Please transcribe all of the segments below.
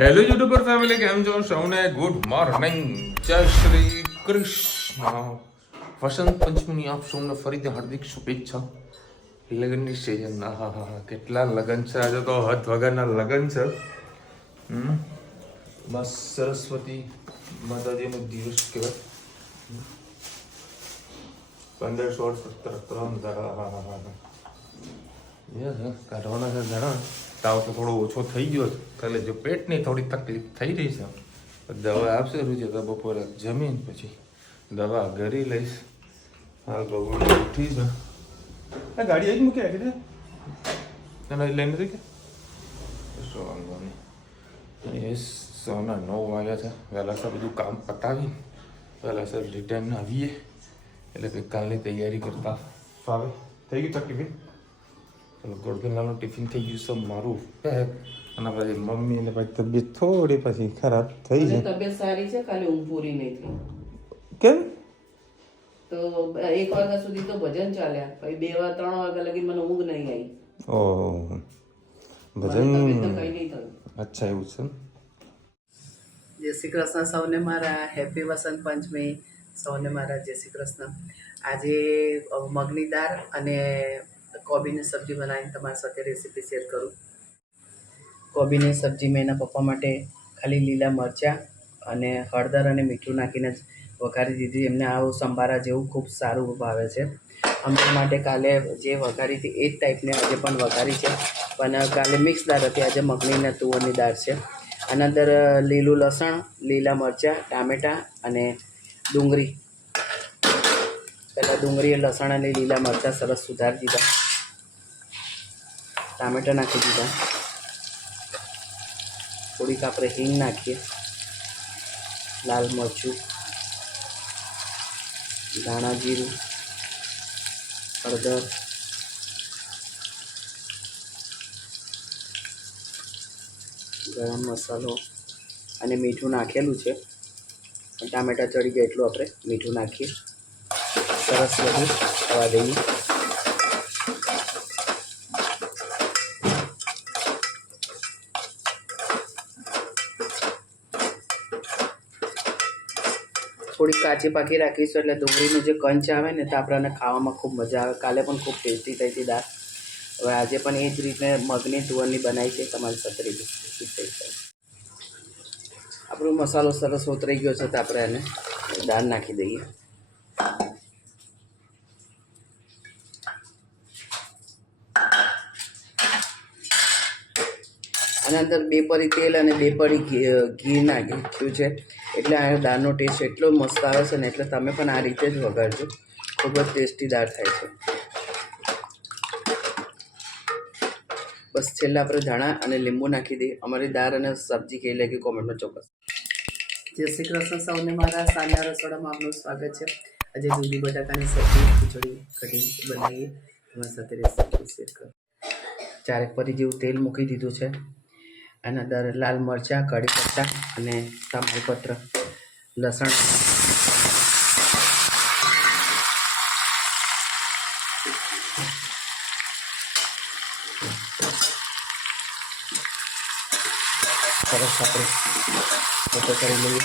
Hello YouTuber family, કેમ છો સૌને? ગુડ મોર્નિંગ, જય શ્રી કૃષ્ણ. વસંત પંચમીની આપ સૌને ફરીથી હાર્દિક શુભેચ્છા. લગ્નની સિઝન, હા હા હા, કેટલા લગ્ન છે આજે તો, હદ વગરના લગ્ન છે. બસ સરસ્વતી માતાજીનો દિવસ કહેવાય. 15, 16, 17, 3 હા હા હા હા કાઢવાના છે ઘણા. તાવ તો થોડો ઓછો થઈ ગયો છે, ખાલી જો પેટની થોડી તકલીફ થઈ રહી છે. દવા આપશે રૂચે તો બપોરે જમીન પછી દવા ઘરે લઈશ. હા બબુ ઉઠી છે. આ ગાડી આવી જ મૂકી રાખી છે તને લઈને નથી કે શું વાંધો નહીં. એ સવારના 9 વાગ્યા છે. વહેલાસર બધું કામ પતાવી વહેલાસર રિટર્ન આવીએ એટલે કે કાલની તૈયારી કરતા ફાવે. થઈ ગયું તકલીફ. ચલો ગોળગેલાનું ટિફિન થઈ ગયું છે મારું પેક. અને પછી મમ્મી ને પછી તબિયત થોડી પછી ખરાબ થઈ છે. તબિયત સારી છે, ખાલી ઊંઘ પૂરી નહીં થઈ. કેમ? તો 1 વાગ્યા સુધી તો ભજન ચાલ્યા, પછી 2 3 વાગ્યા લગી મને ઊંઘ નહીં આવી. ઓહ, ભજન. તબિયત તો કઈ નહીં થયું. અચ્છા, એવું છે. જય શ્રી કૃષ્ણ સૌને મારા. હેપી વસંત પંચમી સૌને મારા. જય શ્રી કૃષ્ણ. આજે મગની દાળ અને કોબીની સબ્જી બનાવીને તમારી સાથે રેસીપી શેર કરું. કોબીની સબ્જી મેં એના પપ્પા માટે ખાલી લીલા મરચાં અને હળદર અને મીઠું નાખીને જ વઘારી દીધી. એમને આવું સંભારા જેવું ખૂબ સારું ભાવે છે. અમારા માટે કાલે જે વઘારી હતી એ જ ટાઈપની આજે પણ વઘારી છે, પણ કાલે મિક્સ દાળ હતી, આજે મગની અને તુવરની દાળ છે. આના અંદર લીલું લસણ, લીલા મરચાં, ટામેટાં અને ડુંગળી. પહેલાં ડુંગળી, લસણ અને લીલા મરચાં સરસ સુધારી દીધા. ટામેટાં નાખી દીધા. થોડીક આપણે હિંગ નાખીએ, લાલ મરચું, ધાણા જીરું, હળદર, ગરમ મસાલો અને મીઠું નાખેલું છે. ટામેટાં ચડી જાય એટલું આપણે મીઠું નાખીએ. સરસ બધું થવા દઈએ. થોડીક કાચી પાકી રાખીશું એટલે ડુંગળીનું જે કંચ આવે ને તો આપણને ખાવામાં ખૂબ મજા આવે. કાલે પણ ખૂબ ટેસ્ટી થઈ હતી દાળ. હવે આજે પણ એ જ રીતે મગની તુવરની બનાવી છે તમારી સાથે રેસીપી થઈ છે. આપણો મસાલો સરસ ઉતરી ગયો છે તો આપણે એને દાળ નાખી દઈએ. આના અંદર 2 પડી તેલ અને 2 પડી ઘી નાખ્યું છે, એટલે આ દાળનો ટેસ્ટ એટલો મસ્ત આવે છે ને. એટલે તમે પણ આ રીતે જ વઘારજો, ખૂબ જ ટેસ્ટી દાળ થાય છે. બસ છેલ્લે આપણે ધાણા અને લીંબુ નાખી દઈએ. અમારી દાળ અને સબ્જી કેવી લાગી કોમેન્ટમાં ચોક્કસ. જય શ્રી કૃષ્ણ સૌને મારા. સાંજના રસોડામાં આપનું સ્વાગત છે. આજે દૂધી બટાકાની સબ્જી, ખીચડી કઢી બનાવીએ. તમારી સાથે રેસીપી શેર કરું. 4 પરી જેવું તેલ મૂકી દીધું છે. આના અંદર લાલ મરચાં, કઢી પત્તા અને તમાલપત્ર, લસણ, સરસ આપણે પોતો કરી લઈએ.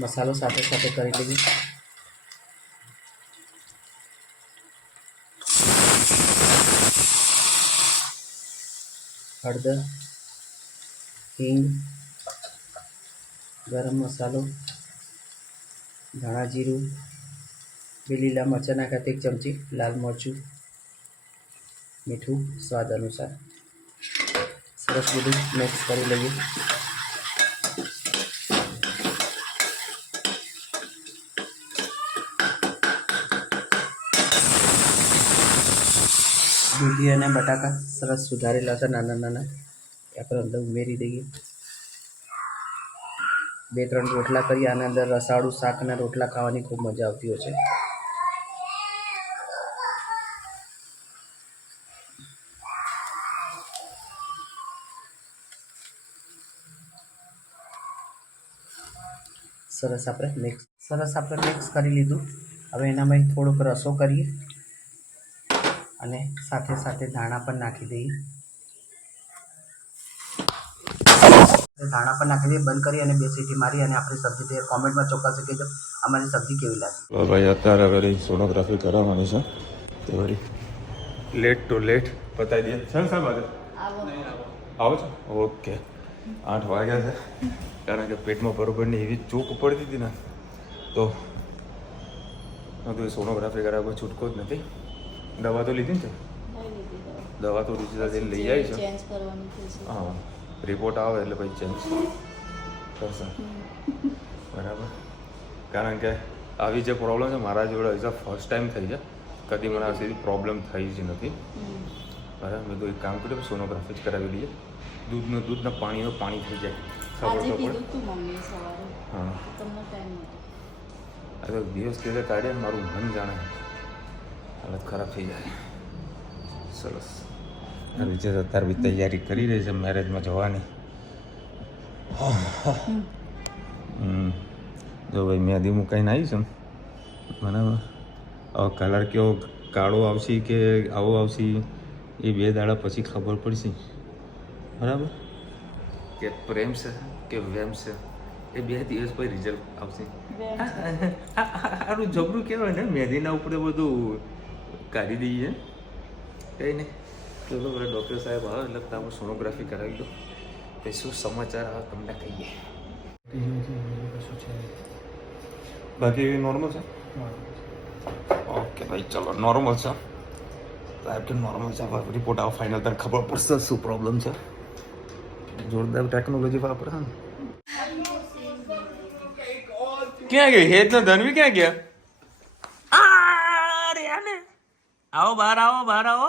મસાલો સાથે સાથે કરી લઈએ. હળદર, હિંગ, ગરમ મસાલો, ધાણા જીરું, 2 લીલા મરચાં નાખ્યા, 1 ચમચી લાલ મરચું, મીઠું સ્વાદ અનુસાર. સરસ બધું મિક્સ કરી લઈએ. દૂધી અને બટાકા સરસ સુધારેલા છે નાના નાના, એ આપણે અંદર ઉમેરી દઈએ. 2 3 રોટલા કરી. આના અંદર રસાળું શાકના રોટલા ખાવાની ખૂબ મજા આવતી હોય છે. સરસ આપણે મિક્સ કરી લીધું. હવે એનામાં થોડોક રસો કરીએ અને સાથે સાથે ધાણા પણ નાખી દઈએ. ધાણા પણ નાખી દઈએ, બંધ કરી અને 2 સીટી મારી અને આપણી સબ્જી તૈયાર. કોમેન્ટમાં ચોક્કસ કહેજો અમારી સબ્જી કેવી લાગી. ભાઈ અત્યારે વળી સોનોગ્રાફી કરાવવાની છે તે વળી લેટ ટુ લેટ બતાવી દઈએ. ચાલ સાહેબ આજે આવો છો? ઓકે 8 વાગ્યા છે કારણ કે પેટમાં બરોબરની એવી ચૂક પડતી હતી ને તો સોનોગ્રાફી કરાવવા છૂટકો જ નથી. દવા તો લીધી ને? દવા તો ડિજિટલ લઈ આવી છે. હા, રિપોર્ટ આવે એટલે પછી ચેન્જ કરશે. બરાબર, કારણ કે આવી જે પ્રોબ્લેમ છે મારા જોડે એઝ અ ફર્સ્ટ ટાઈમ થઈ છે. કદી મને આ સીધી પ્રોબ્લેમ થઈ જ નથી. બરાબર, મેં તો એક કામ કર્યું, સોનોગ્રાફી જ કરાવી લઈએ. દૂધના પાણી થઈ જાય. ખબર તો પડે. હા, આ તો દિવસ દિવસે કાઢ્યા મારું મન જાણે હાલત ખરાબ થઈ જાય. સરસ. વિજય અત્યારે બી તૈયારી કરી રહી છે મેરેજમાં જવાની. જો ભાઈ મહેંદી મુકાઈને આવી છે બરાબર. હવે કલર કેવો કાળો આવશે કે આવો આવશે એ 2 દાડા પછી ખબર પડશે. બરાબર, કે પ્રેમ છે કે વેમ છે એ 2 દિવસ પછી રિઝલ્ટ આવશે. સારું જબરું કહેવાય ને, મહેંદીના ઉપર બધું કાઢી દઈએ. કંઈ નહીં, ચલો બરાબર. ડૉક્ટર સાહેબ આવે એટલે તમે સોનોગ્રાફી કરાવી લો, પછી શું સમાચાર આવે તમને કહીએ. બાકી નોર્મલ છે? ઓકે ભાઈ, ચલો નોર્મલ છે. સાહેબ કે નોર્મલ છે. રિપોર્ટ આવે ફાઇનલ ત્યારે ખબર પડશે શું પ્રોબ્લેમ છે. જોરદાર ટેકનોલોજી વાપરે. ક્યાં ગઈ હેત ને ધનવી? ક્યાં ગયા? અરે આને આવો, બહાર આવો.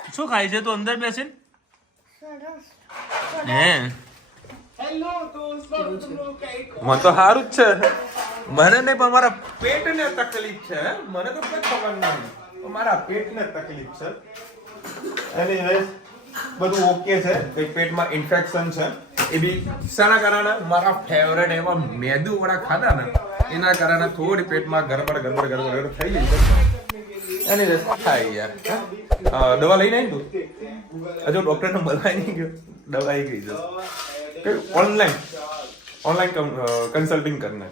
શું ખાય છે તું અંદર બેસીને? હે, મને તો સારું જ છે. મને નહીં પણ મારા પેટને તકલીફ છે. મને તો કઈ ખબર નહીં, મારા પેટને તકલીફ છે. એનીવેઝ બધું ઓકે છે. કઈ પેટમાં ઇન્ફેક્શન છે એ બી શાના કારણે મારા ફેવરેટ એવા મેદુ વડા ખાધા ને એના કારણે થોડી પેટમાં ગરબડ થઈ ગઈ છે. એનીવેઝ થાય યાર. દવા લઈને આવી તું? હજુ ડૉક્ટરને બોલાવી નહીં ગયો? દવા આવી ગઈ છે. ઓનલાઈન કન્સલ્ટિંગ કરના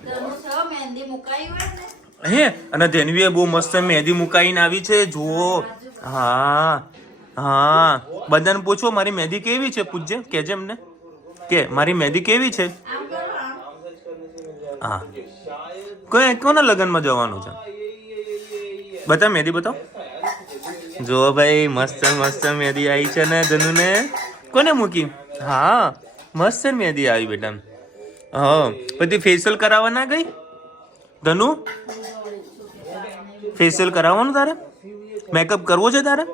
હે. અને ધેનવીએ બહુ મસ્ત મહેંદી મુકાઈને આવી છે, જુઓ. હા, બધાને પૂછો મારી મહેંદી કેવી છે. પૂછજે, કહેજે એમને કે મારી મહેંદી કેવી છે. હા, કોના લગ્નમાં જવાનું છે? બતા મહેંદી બતાવો. જો ભાઈ મસ્ત મહેંદી આવી છે ને ધનુને. કોને મૂકી? હા, મસ્ત મહેંદી આવી બેટા. હા, પછી ફેશિયલ કરાવવા ના ગઈ ધનુ? ફેશિયલ કરાવવાનું તારે? મેકઅપ કરવો છે તારે?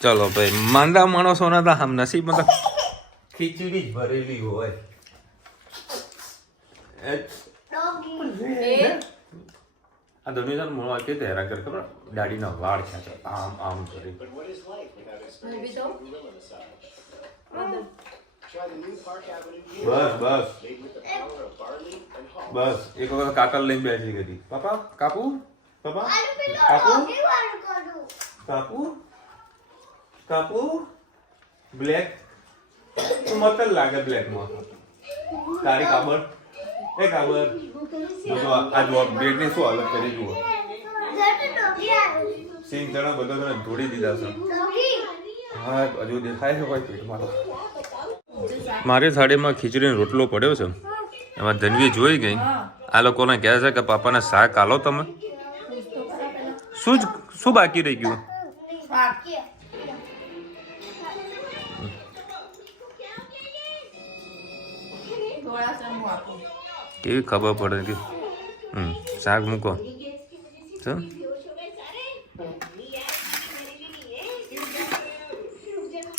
ચલો ભાઈ, માંદા માણસોના તો આમ નસીબમાં તો ખીચડી જ ભરેલી હોય. આ ધનુષાર મોળવા કે હેરા કર ખબર, દાઢીના વાળ ખેંચે આમ કરી. બસ એક વખત કાકલ લઈને બેસી ગઈ. પાપા કાપુ બ્લેક મત લાગે. બ્લેક માં તારી કાબર આ જો બ્લેડ ની શું હાલત કરી જુઓ. સિંગ ચણા બધા તને ધોડી દીધા છે. હા, હજુ દેખાય છે કોઈ પેટમાં. મારી થાળીમાં ખીચડીનો રોટલો પડ્યો છે. એમાં ધનવી જોઈ ગઈ. આ લોકોને કહે છે કે પાપાને શાક આલો તમે. શું બાકી રહી ગયું? કેવી ખબર પડે કે શાક મૂકો.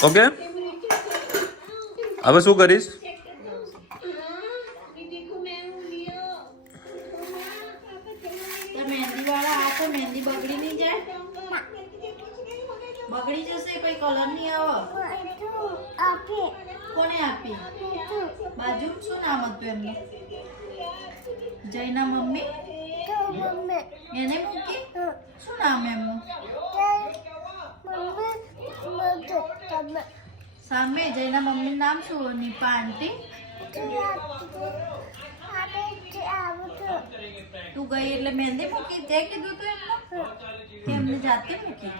ઓકે, હવે શું કરીશ? મહેંદી બગડી નહીં જાય? બગડી જશે, કોઈ કલર નહીં આવે. કોને આપી? બાજુમાં શું નામ હતું એમનું? જયના મમ્મી એને મૂકી? શું નામ એમનું? સામે જયના મમ્મીનું નામ શું? નીપા આંટી? તું ગઈ એટલે મહેંદી મૂકી? તે કીધું તું એમને કે એમને જાતે મૂકી?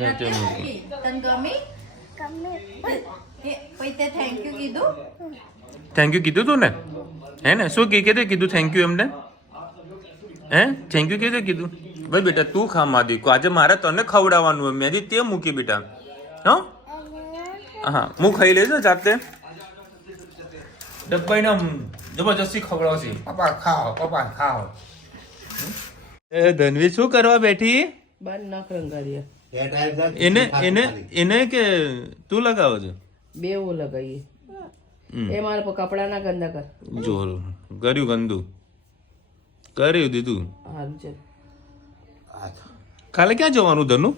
જાતે મૂકી. તને ગમી? પછી તે થેન્ક યુ કીધું? થેન્ક યુ કીધું તું ને? હે ને શું કીધું થેન્ક યુ એમને? હે થેન્ક યુ કીધું? ભાઈ બેટા તું ખા માદી આજે મારે તને ખવડાવવાનું હોય મહેંદી તે મૂકી બેટા. હા હું ખાઈ લઈશ જાતે. ડબ્બાઈને જબરજસ્તી ખવડાવશે. પપ્પા ખાઓ. એ ધનવી શું કરવા બેઠી? બાર નખ રંગાડીએ. એને કે તું લગાવો છો? બેવું લગાવીએ. એ મારા પર કપડા ના ગંદા કર. જોર કર્યું ગંદુ કર્યું દીધું. સારું છે. કાલે ક્યાં જવાનું ધનુ?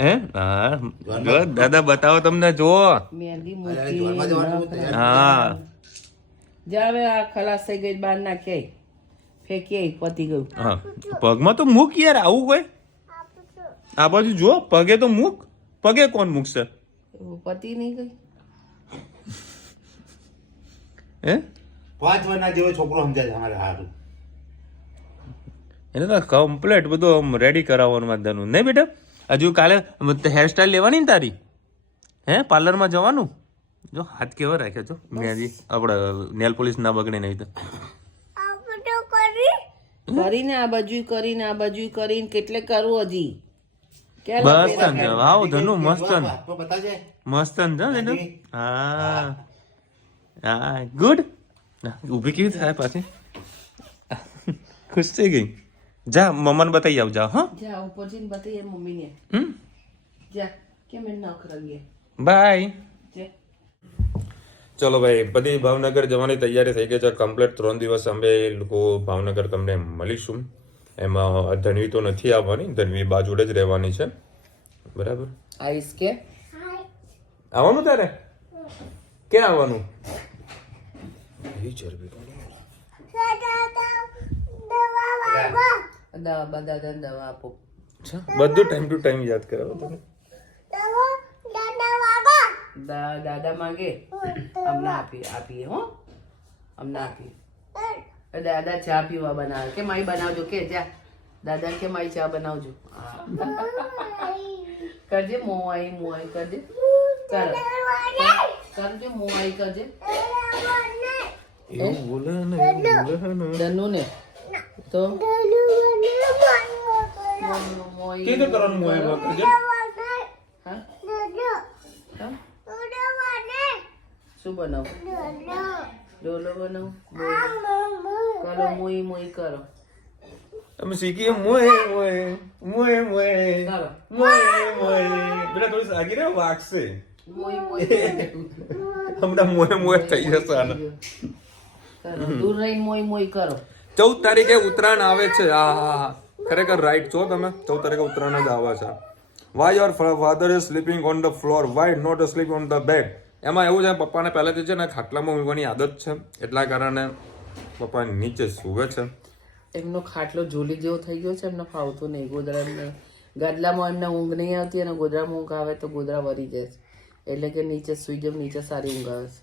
હે હા દાદા બતાવો તમને જો. મહેંદી મૂકી. હા જા હવે આ ખલાસ થઈ ગઈ બહાર નાખી ફેંકી પતી ગયું. હા પગમાં તો મૂક યાર આવું કોઈ. આ બાજુ જો પગે તો મૂક. પગે કોણ મૂકશે? પતી નહીં ગઈ. હે 5 વર્ષના જેવો છોકરો સમજાય અમારે હારું. એને તો કમ્પ્લેટ બધું રેડી કરાવવાનું વાંધાનું નહીં બેટા. હજુ કાલે હેરસ્ટાઈલ લેવાની ને તારી? હે પાર્લરમાં જવાનું? જો હાથ કેવા રાખ્યા છો મેં આપણે નેલ પોલિશ ના બગડે નહીં તો. કરીને આ બાજુ કરીને કેટલે કરું હજી. બસ વાવ ધનુ મસ્ત તો બતાજે. મસ્ત હા હા ગુડ. ઊભી કેવી થાય પાછી? ખુશ થઈ ગઈ. જા મમ્માને બતાવી આવજા. હા જા ઉપર જઈને બતાવીએ મમ્મીને. જા કેમ એ નખ રંગીએ. બાય. જા ચલો ભાઈ બધી ભાવનગર જવાની તૈયારી થઈ ગઈ છે કમ્પ્લીટ. 3 દિવસ અમે લોકો ભાવનગર તમને મળીશું. એમાં ધનવી તો નથી આવવાની, ધનવી બાજુડે જ રહેવાની છે. બરાબર આઈસ કે આવવાનું તારે? ક્યાં આવવાનું? એ ચરબી દવા આપો. બધું ટાઈમ ટુ ટાઈમ યાદ કરાવો તમે. દાદા માંગે અમને આપીએ હો. અમને આપીએ. દાદા ચા પીવા બનાવે કે માઈ બનાવજો કે જા. દાદા કે માઈ ચા બનાવજો. કરજે મોવાઈ કરજે. કરજે મોવાઈ કરજે. એવું બોલે ને ધનુ ને તો કેવી કરવાનું મોય કરજે. શું બનાવું? ડોલો બનાવું. કરો મોઈ કરો. અમે શીખીએ મોય મોય મોય મોય કરો બેટા થોડી આગી રે વાગશે. મોઈ હમણાં મોય મોય થઈ જશે આને. કરો દૂર રહીને મોઈ કરો. 14 તારીખે ઉત્તરાયણ આવે છે. હા ખરેખર રાઈટ છો તમે. 14 તારીખે ઉત્તરાયણ જ આવે છે. Why your father is sleeping on the floor, why not sleep on the bed. એમાં એવું છે પપ્પાને પહેલાંથી છે ને ખાટલામાં ઊંઘવાની આદત છે, એટલા કારણે પપ્પા નીચે સૂવે છે. એમનો ખાટલો ઝોલી જેવો થઈ ગયો છે, એમને ફાવતું નહીં. ગોદડા એમને ગાદલામાં એમને ઊંઘ નહીં આવતી અને ગોદડામાં ઊંઘ આવે તો ગોદડા વરી જાય છે, એટલે કે નીચે સુઈ જાવ, નીચે સારી ઊંઘ આવે છે.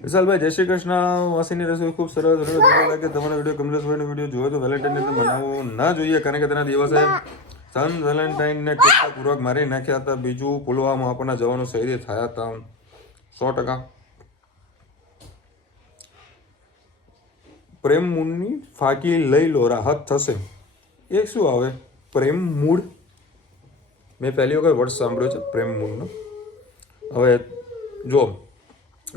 વિશાલભાઈ જય શ્રી કૃષ્ણ. વાસીની રસોઈ ખૂબ સરસ લાગે. તમારા વિડીયો કમલેશભાઈનો વિડીયો જોયો તો વેલેન્ટાઇન બનાવવો ના જોઈએ, કારણ કે તેના દિવસે સન વેલેન્ટાઇનને પૂર્વક મારી નાખ્યા હતા. બીજું પુલવામા આપણને જવાનું શહીદ થયા હતા 100%. પ્રેમ મૂળની ફાકી લઈ લો, રાહત થશે. એ શું આવે પ્રેમ મૂળ? મેં પહેલી વખત વર્ડ સાંભળ્યો છે પ્રેમ મૂળનો. હવે જો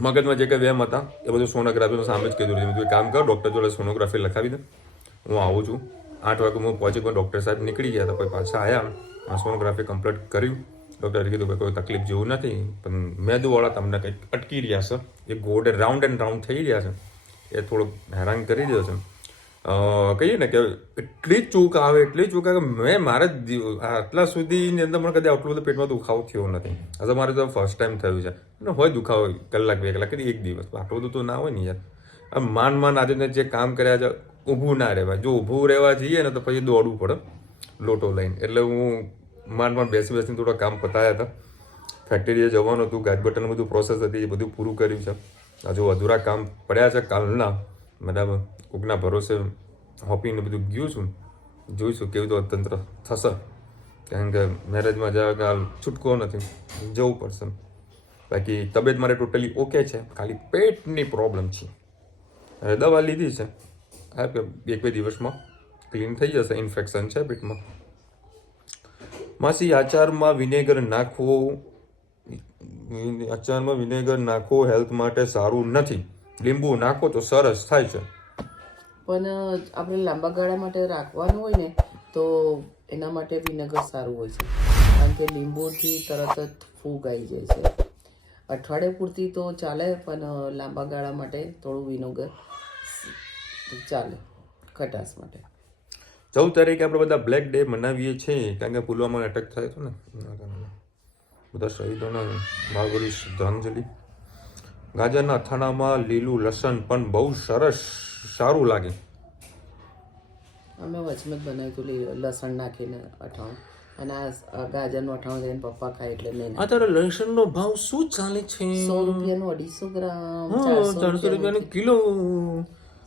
મગજમાં જે કંઈ વેમ હતા એ બધું સોનોગ્રાફીમાં સામે જ કીધું હતું. તું કામ કર, ડૉક્ટર જોડે સોનોગ્રાફી લખાવી દે, હું આવું છું. 8 વાગે હું પહોંચી ગયો. ડૉક્ટર સાહેબ નીકળી ગયા હતા, પછી પાછા આવ્યા. આ સોનોગ્રાફી કમ્પ્લીટ કર્યું. ડૉક્ટરે કીધું કે કોઈ તકલીફ જેવું નથી, પણ મેદુવાળા તમને કંઈક અટકી રહ્યા છે. એ ગોળ રાઉન્ડ એન્ડ રાઉન્ડ થઈ રહ્યા છે, એ થોડુંક હેરાન કરી રહ્યો છે. કહીએ ને કે એટલી ચૂક આવે કે મેં મારા આટલા સુધીની અંદર મને કદી આટલું બધું પેટમાં દુખાવો થયો નથી. આ તો મારે તો ફર્સ્ટ ટાઈમ થયું છે. અને હોય દુખાવો કલાક 2 કલાક કદી એક દિવસ આટલું બધું તો ના હોય ને યાર. આમ માન આજે જે કામ કર્યા છે ઊભું ના રહેવાય. જો ઊભું રહેવા જઈએ ને તો પછી દોડવું પડે લોટો લઈને. એટલે હું માંડ બેસીને થોડા કામ પતાયા હતા. ફેક્ટરીએ જવાનું હતું, ગાજ બટન બધું પ્રોસેસ હતી એ બધું પૂરું કર્યું છે. હજુ અધૂરા કામ પડ્યા છે કાલના, બરાબર. કોકના ભરોસે હોપીને બધું ગયું છું. જોઈશું કેવું તો તંત્ર થશે, કારણ કે મેરેજમાં જવા છૂટકો નથી, જવું પડશે. બાકી તબિયત મારે ટોટલી ઓકે છે, ખાલી પેટની પ્રોબ્લેમ છે. દવા લીધી છે, આ 1-2 દિવસમાં ક્લીન થઈ જશે. ઇન્ફેક્શન છે પેટમાં. માસી આચારમાં વિનેગર નાખવો હેલ્થ માટે સારું નથી. લીંબુ નાખો તો સરસ થાય છે. પણ આપણે લાંબા ગાળા માટે રાખવાનું હોય ને તો એના માટે વિનેગર સારું હોય છે, કારણ કે લીંબુથી તરત જ ફૂગ આવી જાય છે. અઠવાડિયે પૂરતી તો ચાલે, પણ લાંબા ગાળા માટે થોડું વિનેગર ચાલે ખટાશ માટે. 14 તારીખે આપણે બધા બ્લેક ડે મનાવીએ છીએ, કારણ કે પુલવામામાં એટેક થયો હતો ને, બધા શહીદોને ભાવભરી શ્રદ્ધાંજલિ. ગાજરના અથાણામાં લીલું લસણ પણ બહુ સારું લાગે. અમે વચમાં જ બનાવ્યું હતું લસણ નાખીને અઠાણું, અને આ ગાજરનું અઠાણું થઈને પપ્પા ખાય એટલે નહીં. અત્યારે લસણનો ભાવ શું ચાલે છે? 100 રૂપિયાનું 250 ગ્રામ, 400 રૂપિયાનું કિલો.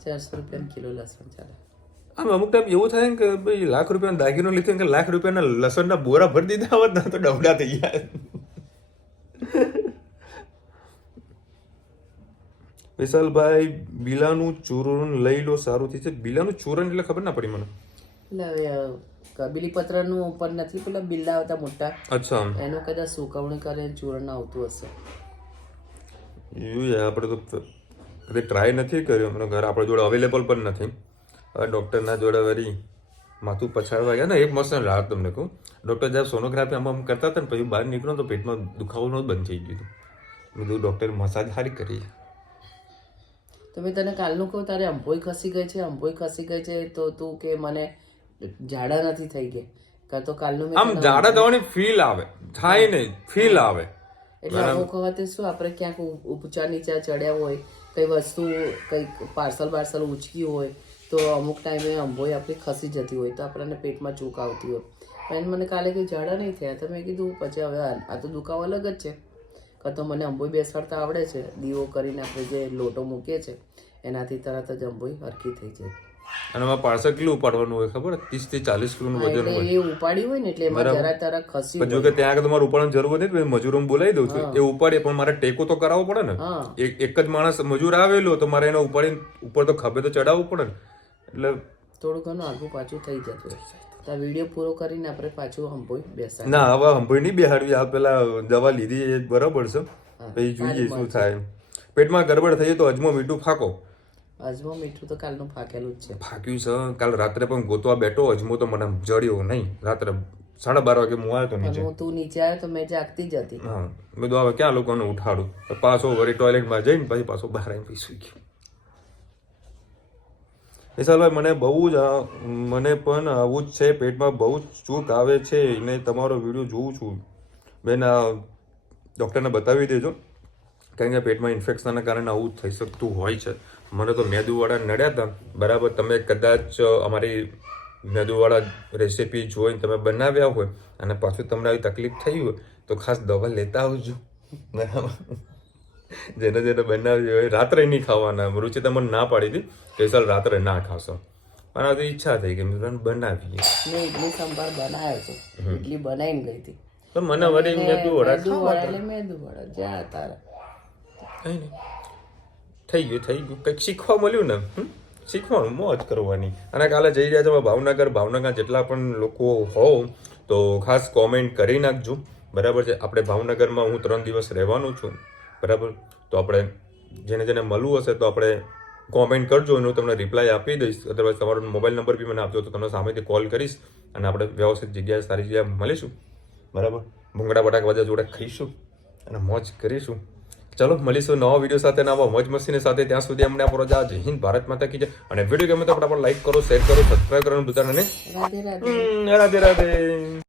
400 રૂપિયાનું કિલો લસણ ચાલે. આમ અમુક ટાઈમ એવું થાય કે ભાઈ લાખ રૂપિયાનો દાગીનો લીધો કે લાખ રૂપિયાના લસણના બોરા ભરી દીધા હોત ને તો ડબડા થઈ ગયા. વિશાલભાઈ, બિલાનું ચૂરણ લઈ લો, સારું થઈ છે. બિલાનું ચૂરણ એટલે ખબર ના પડી મને. એટલે બીલીપત્રનું ઉપર નથી પેલા બિલ્લા આવતા મોટા, અચ્છા, એનું કદાચ સુકવણી કરે ચૂરણ આવતું હશે. એવું આપણે તો કદી ટ્રાય નથી કર્યો. મને ઘર આપણા જોડે અવેલેબલ પણ નથી. હવે ડૉક્ટરના જોડે વળી માથું પછાડવા ગયા ને, એક મસ્ત રાહત તમને કહું. ડૉક્ટર જ્યારે સોનોગ્રાફી આમ કરતા હતા ને, પછી બહાર નીકળો તો પેટમાં દુખાવાનું બંધ થઈ ગયું હતું. બધું ડૉક્ટરે મસાજ સારી કરી. તો મેં તને કાલનું કહું, તારે અંભોઈ ખસી ગઈ છે, તો તું કે મને ઝાડા નથી થઈ ગયા, કાં તો કાલનું આમ ઝાડા થવાની ફીલ આવે, થાય નહીં ફીલ આવે. એટલે અમુક વખતે શું આપણે ક્યાંક ઊંચા નીચા ચડ્યા હોય, કઈ વસ્તુ કંઈક પાર્સલ ઉચક્યું હોય, તો અમુક ટાઈમે અંભોઈ આપણી ખસી જતી હોય તો આપણને પેટમાં ચૂક આવતી હોય. પણ મને કાલે કંઈ ઝાડા નહીં થયા, તો મેં કીધું પછી હવે આ તો દુખાવો અલગ જ છે. કાં તો મને અંભોઈ બેસાડતા આવડે છે, દીવો કરીને આપણે જે લોટો મૂકીએ છીએ એનાથી તરત જ અંભોઈ હરખી થઈ જાય. અને એમાં પાર્સલ કેટલું ઉપાડવાનું હોય ખબર? 30 થી 40 કિલોનું વજન હોય. એ ઉપાડી હોય ને એટલે એમાં જરા ખસી. જો કે ત્યાં આગળ તમારે ઉપાડવાની જરૂર નથી, મજૂરો બોલાવી દઉં છું, એ ઉપાડે. પણ મારે ટેકો તો કરાવવો પડે ને. એક જ માણસ મજૂર આવેલો તો મારે એને ઉપાડીને ઉપર તો ખભે તો ચડાવવું પડે ને. એટલે થોડું ઘણું આગું પાછું થઈ જતું. તો વિડીયો પૂરો કરીને આપણે પાછું અંભોઈ બેસાડી. ના, હવે અંભોઈ નહીં બેહાડવી. આ પેલા દવા લીધી એ બરાબર છે, પછી જોઈએ શું થાય. પેટમાં ગડબડ થઈ તો અજમો મીઠું ફાંકો. અજમો મીઠું તો કાલનું ફાકેલું જ છે. ફાક્યું છે. કાલ રાત્રે પણ ગોતવા બેઠો, અજમો તો મને જડ્યો નહીં. રાત્રે 12:30 વાગે હું આવ્યો તો નીચે. તું નીચે આવ્યો તો મેં જાગતી જ હતી. હા, બધું હવે ક્યાં લોકોને ઉઠાડું. પાછો વળી ટોયલેટમાં જઈને પછી પાછો બહાર આવીને પછી સુઈ ગયો. વિશાલભાઈ, મને પણ આવું જ છે. પેટમાં બહુ જ ચૂક આવે છે ને તમારો વિડીયો જોઉં છું. બેન, ડૉક્ટરને બતાવી દેજો, કારણ કે પેટમાં ઇન્ફેક્શનના કારણે આવું થઈ શકતું હોય છે. મને તો મેદુવાળા નડ્યા હતા, બરાબર. તમે કદાચ અમારી મેદુવાળા રેસીપી જોઈને તમે બનાવ્યા હોય અને પાછું તમને આવી તકલીફ થઈ હોય તો ખાસ દવા લેતા આવજો, બરાબર. જેને બનાવી હોય રાત્રે નહીં ખાવાના. રુચિ તમને ના પાડી હતી કે ચાલ રાત્રે ના ખાશો, પણ આ તો ઈચ્છા થઈ કે બનાવીએ. મેં ઇડલી સંભાર બનાવ્યો છે, ઇડલી બનાવીને ગઈ હતી. તો મને વળી મેદુવાળા જ્યાં તારા કઈ નહીં થઈ ગયું કંઈક શીખવા મળ્યું ને. શીખવાનું, મોજ કરવાની. અને કાલે જઈ રહ્યા છો ભાવનગર જેટલા પણ લોકો હોવ તો ખાસ કોમેન્ટ કરી નાખજો, બરાબર છે. આપણે ભાવનગરમાં હું 3 દિવસ રહેવાનું છું, બરાબર. તો આપણે જેને મળવું હશે તો આપણે કોમેન્ટ કરજો, એનું તમને રિપ્લાય આપી દઈશ. અદરવાઇઝ તમારો મોબાઈલ નંબર બી મને આપજો તો તમને સામેથી કોલ કરીશ અને આપણે વ્યવસ્થિત જગ્યાએ સારી જગ્યાએ મળીશું, બરાબર. ભૂંગળા બટાકા બધા જોડે ખાઈશું અને મોજ કરીશું. ચલો મળીશું નવા વિડીયો સાથે નવા મોજ મસ્તીની સાથે. ત્યાં સુધી અમને આપણો જય હિન્દ, ભારત માતા કી જય. અને વિડીયો ગમે તો ફટાફટ લાઈક કરો, શેર કરો, સબસ્ક્રાઈબ કરવાનું ભૂલતા નહીં. રાધે રાધે. રાધે રાધે.